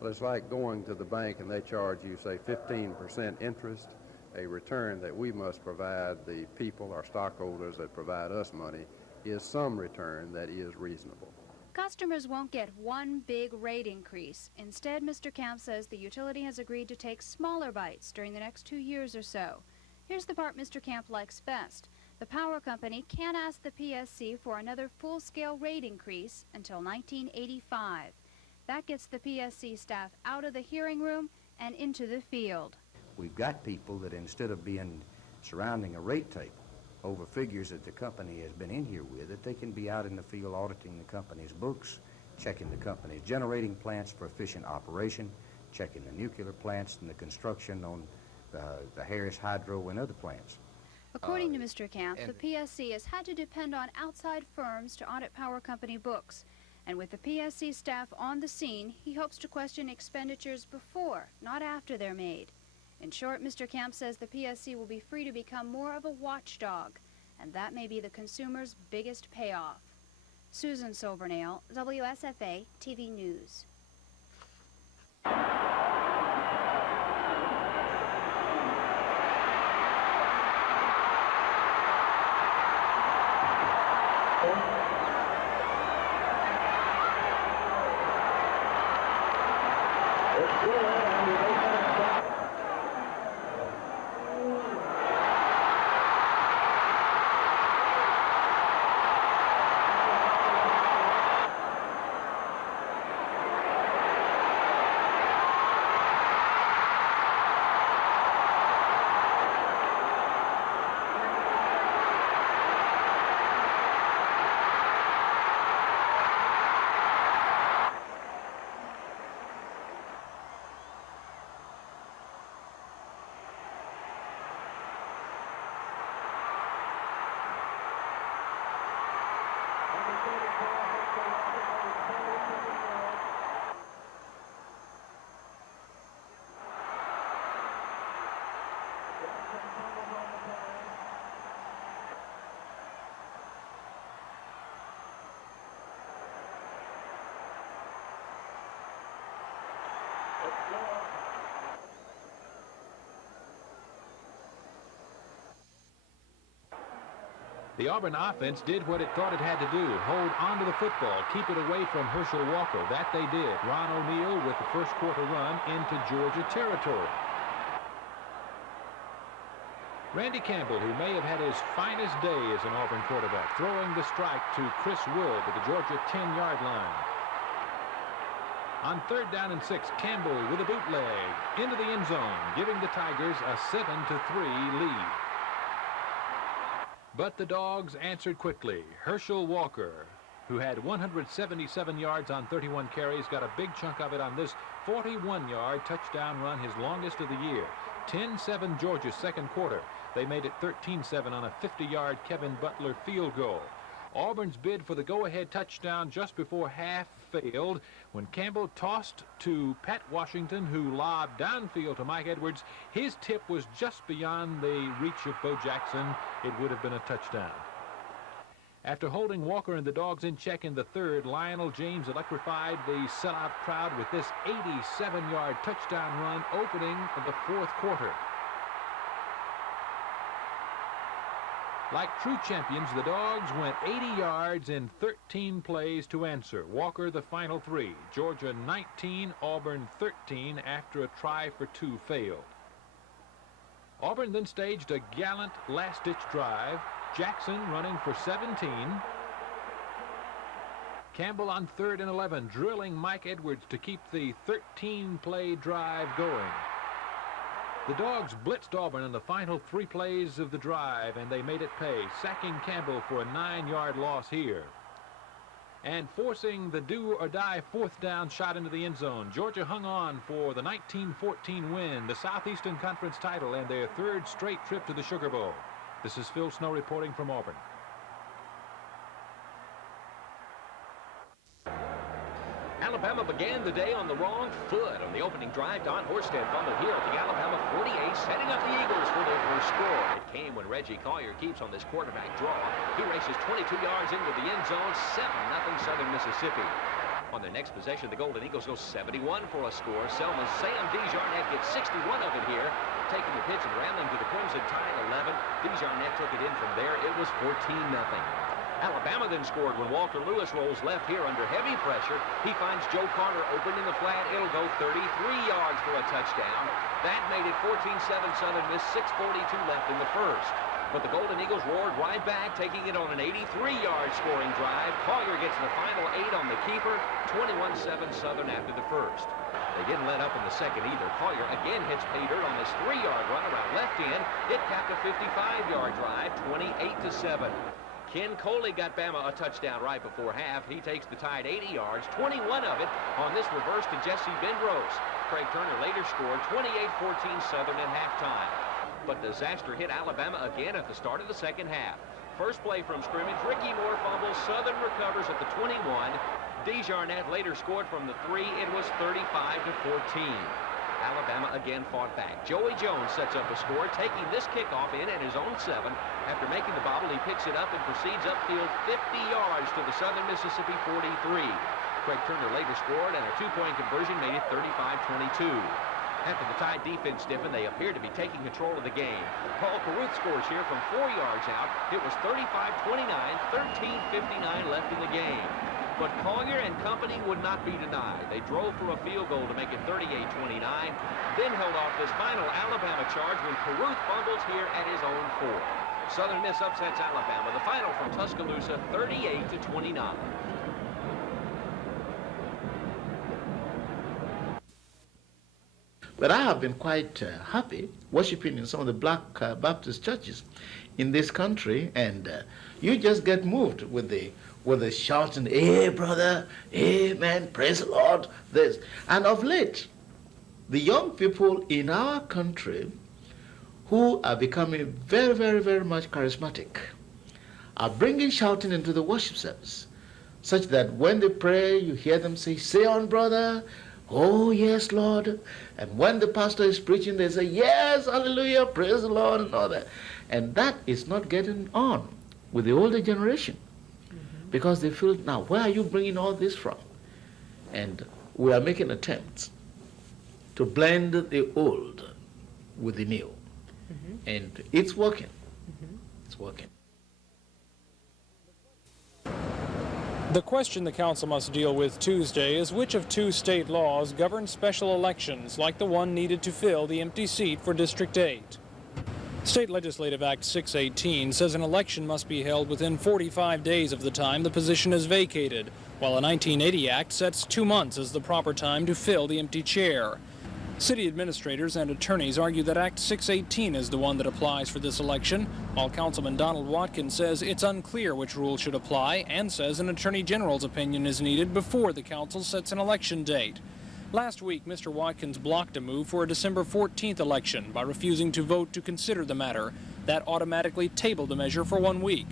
Well, it's like going to the bank and they charge you, say, 15% interest, a return that we must provide the people, our stockholders that provide us money, is some return that is reasonable. Customers won't get one big rate increase. Instead, Mr. Camp says the utility has agreed to take smaller bites during the next 2 years or so. Here's the part Mr. Camp likes best. The power company can't ask the PSC for another full-scale rate increase until 1985. That gets the PSC staff out of the hearing room and into the field. We've got people that instead of being surrounding a rate table over figures that the company has been in here with, that they can be out in the field auditing the company's books, checking the company's generating plants for efficient operation, checking the nuclear plants and the construction on the Harris Hydro and other plants. According to Mr. Camp, the PSC has had to depend on outside firms to audit power company books. And with the PSC staff on the scene, he hopes to question expenditures before, not after they're made. In short, Mr. Camp says the PSC will be free to become more of a watchdog, and that may be the consumer's biggest payoff. Susan Sobernale, WSFA TV News. The Auburn offense did what it thought it had to do, hold onto the football, keep it away from Herschel Walker. That they did. Ron O'Neal with the first quarter run into Georgia territory. Randy Campbell, who may have had his finest day as an Auburn quarterback, throwing the strike to Chris Wood at the Georgia 10-yard line. On 3rd down and 6, Campbell with a bootleg into the end zone, giving the Tigers a 7-3 lead. But the Dogs answered quickly. Herschel Walker, who had 177 yards on 31 carries, got a big chunk of it on this 41-yard touchdown run, his longest of the year. 10-7 Georgia's second quarter. They made it 13-7 on a 50-yard Kevin Butler field goal. Auburn's bid for the go-ahead touchdown just before half failed when Campbell tossed to Pat Washington, who lobbed downfield to Mike Edwards. His tip was just beyond the reach of Bo Jackson. It would have been a touchdown. After holding Walker and the Dogs in check in the third, Lionel James electrified the sellout crowd with this 87-yard touchdown run opening of the fourth quarter. Like true champions, the Dogs went 80 yards in 13 plays to answer. Walker the final 3. Georgia 19, Auburn 13 after a try for 2 failed. Auburn then staged a gallant last-ditch drive. Jackson running for 17. Campbell on 3rd and 11, drilling Mike Edwards to keep the 13-play drive going. The Dogs blitzed Auburn in the final 3 plays of the drive, and they made it pay, sacking Campbell for a 9-yard loss here. And forcing the do-or-die 4th down shot into the end zone. Georgia hung on for the 1914 win, the Southeastern Conference title, and their 3rd straight trip to the Sugar Bowl. This is Phil Snow reporting from Auburn. Alabama Alabama began the day on the wrong foot. On the opening drive, Don Horsted fumbled here at the Alabama 48, setting up the Eagles for their first score. It came when Reggie Collier keeps on this quarterback draw. He races 22 yards into the end zone, 7-0 Southern Mississippi. On their next possession, the Golden Eagles go 71 for a score. Selma's Sam Desjardins gets 61 of it here, taking the pitch and rambling to the Crimson Tide 11. Desjardins took it in from there. It was 14-0. Alabama then scored when Walter Lewis rolls left here under heavy pressure. He finds Joe Carter open in the flat. It'll go 33 yards for a touchdown. That made it 14-7 Southern Miss, 6:42 left in the first. But the Golden Eagles roared right back, taking it on an 83-yard scoring drive. Collier gets the final 8 on the keeper, 21-7 Southern after the first. They didn't let up in the second either. Collier again hits pay dirt on this 3-yard run around left end. It capped a 55-yard drive, 28-7. Ken Coley got Bama a touchdown right before half. He takes the Tide 80 yards, 21 of it on this reverse to Jesse Bendrose. Craig Turner later scored 28-14 Southern at halftime. But disaster hit Alabama again at the start of the second half. First play from scrimmage, Ricky Moore fumbles. Southern recovers at the 21. Desjardins later scored from the 3. It was 35-14. Alabama again fought back. Joey Jones sets up a score, taking this kickoff in at his own 7. After making the bobble, he picks it up and proceeds upfield 50 yards to the Southern Mississippi 43. Craig Turner later scored, and a 2-point conversion made it 35-22. After the Tide defense stiffened, they appeared to be taking control of the game. Paul Carruth scores here from 4 yards out. It was 35-29, 13:59 left in the game. But Collier and company would not be denied. They drove for a field goal to make it 38-29, then held off this final Alabama charge when Carruth fumbles here at his own 4. Southern Miss upsets Alabama. The final from Tuscaloosa, 38-29. But I have been quite happy worshiping in some of the black Baptist churches in this country, and you just get moved with the shouting, "Hey, brother, amen, praise the Lord," this. And of late, the young people in our country who are becoming very, very, very much charismatic are bringing shouting into the worship service, such that when they pray, you hear them say on, brother, oh, yes, Lord. And when the pastor is preaching, they say, yes, hallelujah, praise the Lord, and all that. And that is not getting on with the older generation, because they feel, now, where are you bringing all this from? And we are making attempts to blend the old with the new. And it's working. It's working. The question the council must deal with Tuesday is which of 2 state laws govern special elections like the one needed to fill the empty seat for District 8. State Legislative Act 618 says an election must be held within 45 days of the time the position is vacated, while a 1980 Act sets 2 months as the proper time to fill the empty chair. City administrators and attorneys argue that Act 618 is the one that applies for this election, while Councilman Donald Watkins says it's unclear which rule should apply and says an Attorney General's opinion is needed before the council sets an election date. Last week, Mr. Watkins blocked a move for a December 14th election by refusing to vote to consider the matter. That automatically tabled the measure for 1 week.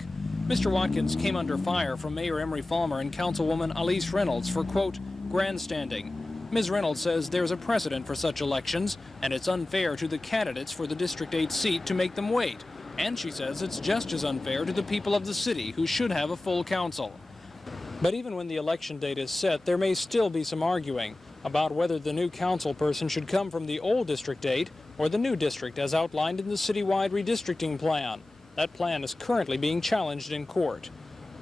Mr. Watkins came under fire from Mayor Emery Falmer and Councilwoman Elise Reynolds for, quote, grandstanding. Ms. Reynolds says there's a precedent for such elections, and it's unfair to the candidates for the District 8 seat to make them wait. And she says it's just as unfair to the people of the city, who should have a full council. But even when the election date is set, there may still be some arguing about whether the new council person should come from the old District 8 or the new district as outlined in the citywide redistricting plan. That plan is currently being challenged in court.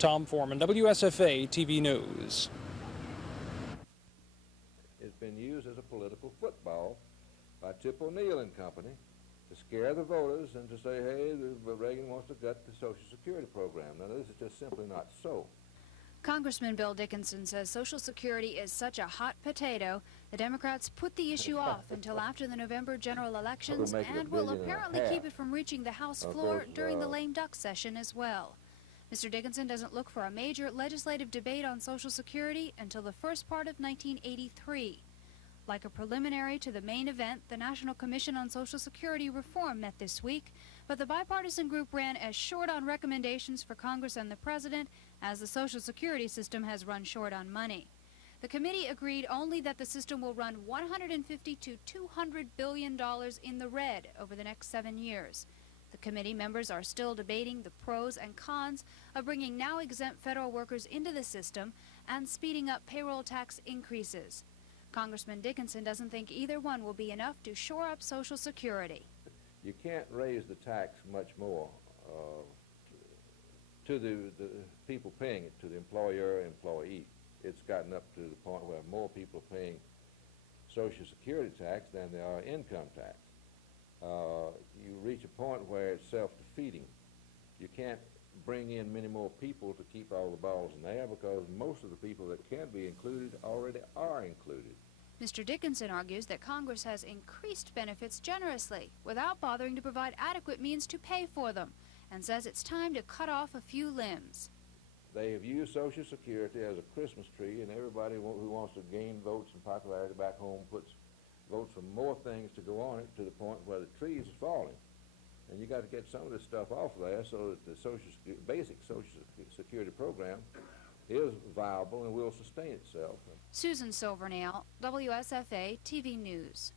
Tom Foreman, WSFA TV News. Been used as a political football by Tip O'Neill and company to scare the voters and to say, hey, Reagan wants to gut the Social Security program. Now, this is just simply not so. Congressman Bill Dickinson says Social Security is such a hot potato, the Democrats put the issue off until after the November general elections and will apparently keep it from reaching the House floor during the lame duck session as well. Mr. Dickinson doesn't look for a major legislative debate on Social Security until the first part of 1983. Like a preliminary to the main event, the National Commission on Social Security Reform met this week, but the bipartisan group ran as short on recommendations for Congress and the President as the Social Security system has run short on money. The committee agreed only that the system will run $150 to $200 billion in the red over the next 7 years. The committee members are still debating the pros and cons of bringing now exempt federal workers into the system and speeding up payroll tax increases. Congressman Dickinson doesn't think either one will be enough to shore up Social Security. You can't raise the tax much more to the people paying it, to the employer and employee. It's gotten up to the point where more people are paying Social Security tax than they are income tax. You reach a point where it's self-defeating. You can't bring in many more people to keep all the balls in the air because most of the people that can be included already are included. Mr. Dickinson argues that Congress has increased benefits generously without bothering to provide adequate means to pay for them, and says it's time to cut off a few limbs. They have used Social Security as a Christmas tree, and everybody who wants to gain votes and popularity back home puts votes for more things to go on it to the point where the trees are falling. And you got to get some of this stuff off of there so that the basic Social Security program is viable and will sustain itself. Susan Silvernail, WSFA TV News.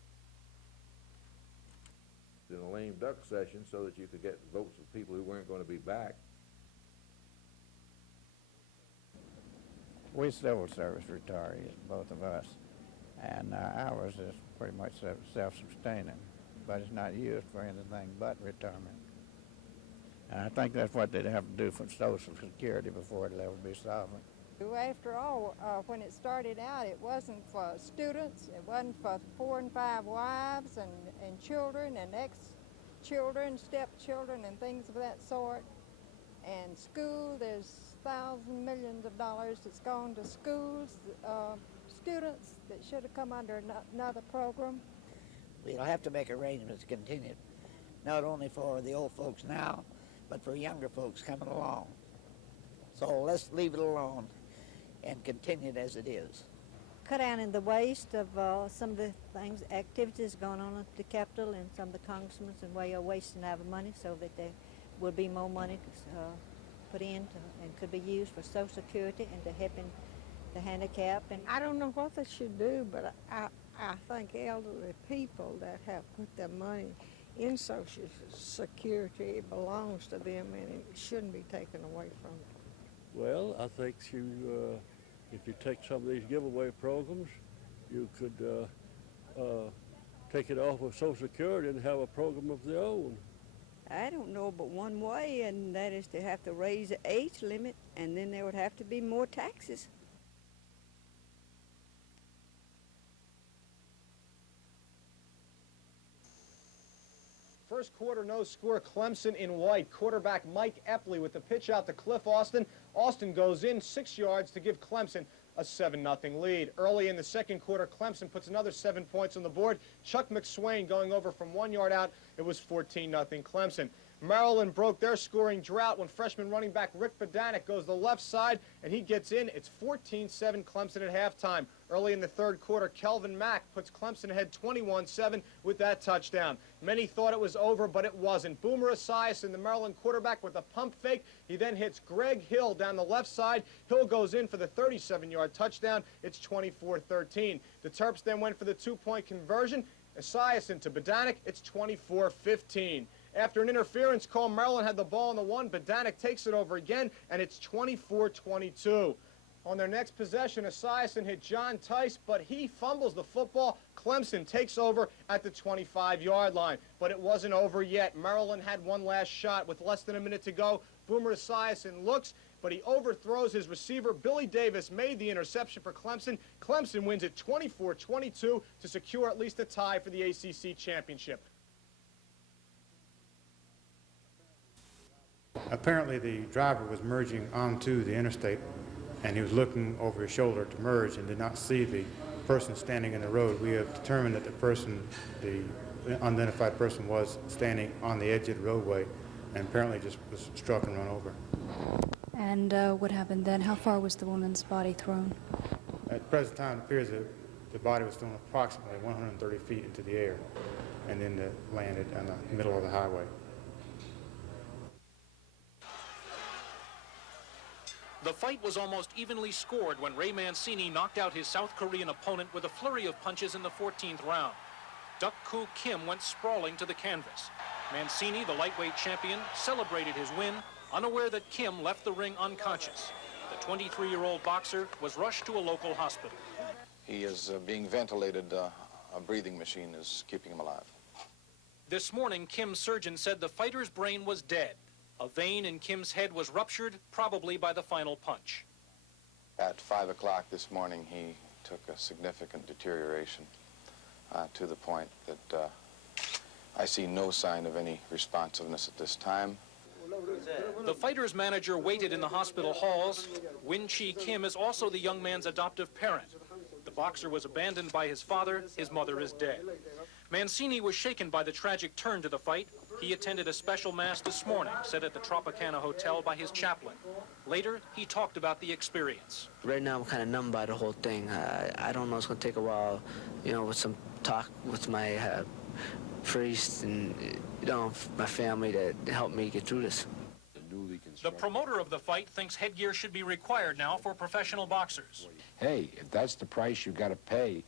In a lame duck session so that you could get votes of people who weren't going to be back. We civil service retirees, both of us, and ours is pretty much self-sustaining, but it's not used for anything but retirement. And I think that's what they'd have to do for Social Security before it'll ever be solvent. After all, when it started out, it wasn't for students, it wasn't for 4 and 5 wives and children and ex-children, stepchildren and things of that sort. And school, there's thousands, millions of dollars that's gone to schools, students that should have come under another program. We'll have to make arrangements to continue, not only for the old folks now, but for younger folks coming along. So let's leave it alone and continue it as it is. Cut down in the waste of some of the things, activities going on at the Capitol, and some of the congressmen and way of wasting our money so that there will be more money put in and could be used for Social Security and to helping the handicapped. And I don't know what they should do, but I think elderly people that have put their money in Social Security, it belongs to them and it shouldn't be taken away from them. Well, I think if you take some of these giveaway programs, you could take it off of Social Security and have a program of their own. I don't know but one way, and that is to have to raise the age limit, and then there would have to be more taxes. First quarter, no score, Clemson in white. Quarterback Mike Epley with the pitch out to Cliff Austin. Austin goes in 6 yards to give Clemson a 7-0 lead. Early in the second quarter, Clemson puts another 7 points on the board. Chuck McSwain going over from 1 yard out. It was 14-0 Clemson. Maryland broke their scoring drought when freshman running back Rick Badanek goes to the left side, and he gets in. It's 14-7 Clemson at halftime. Early in the third quarter, Kelvin Mack puts Clemson ahead 21-7 with that touchdown. Many thought it was over, but it wasn't. Boomer Esiason, the Maryland quarterback, with a pump fake. He then hits Greg Hill down the left side. Hill goes in for the 37-yard touchdown. It's 24-13. The Terps then went for the 2-point conversion. Esiason to Badanek. It's 24-15. After an interference call, Maryland had the ball on the 1. Badanek takes it over again, and it's 24-22. On their next possession, Esiason hit John Tice, but he fumbles the football. Clemson takes over at the 25-yard line, but it wasn't over yet. Maryland had one last shot with less than a minute to go. Boomer Esiason looks, but he overthrows his receiver. Billy Davis made the interception for Clemson. Clemson wins it 24-22 to secure at least a tie for the ACC championship. Apparently the driver was merging onto the interstate, and he was looking over his shoulder to merge and did not see the person standing in the road. We have determined that the unidentified person was standing on the edge of the roadway and apparently just was struck and run over. And what happened then? How far was the woman's body thrown? At the present time, it appears that the body was thrown approximately 130 feet into the air and then landed on the middle of the highway. The fight was almost evenly scored when Ray Mancini knocked out his South Korean opponent with a flurry of punches in the 14th round. Duk-Koo Kim went sprawling to the canvas. Mancini, the lightweight champion, celebrated his win, unaware that Kim left the ring unconscious. The 23-year-old boxer was rushed to a local hospital. He is being ventilated. A breathing machine is keeping him alive. This morning, Kim's surgeon said the fighter's brain was dead. A vein in Kim's head was ruptured, probably by the final punch. At 5 o'clock this morning, he took a significant deterioration to the point that I see no sign of any responsiveness at this time. The fighter's manager waited in the hospital halls. Win-Chi Kim is also the young man's adoptive parent. The boxer was abandoned by his father. His mother is dead. Mancini was shaken by the tragic turn to the fight. He attended a special mass this morning, said at the Tropicana Hotel by his chaplain. Later, he talked about the experience. Right now, I'm kind of numb by the whole thing. I don't know, it's going to take a while, you know, with some talk with my priest and, you know, my family to help me get through this. The promoter of the fight thinks headgear should be required now for professional boxers. Hey, if that's the price you got to pay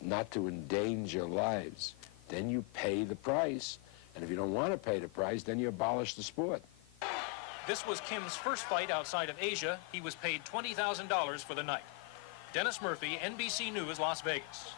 not to endanger lives, then you pay the price. And if you don't want to pay the price, then you abolish the sport. This was Kim's first fight outside of Asia. He was paid $20,000 for the night. Dennis Murphy, NBC News, Las Vegas.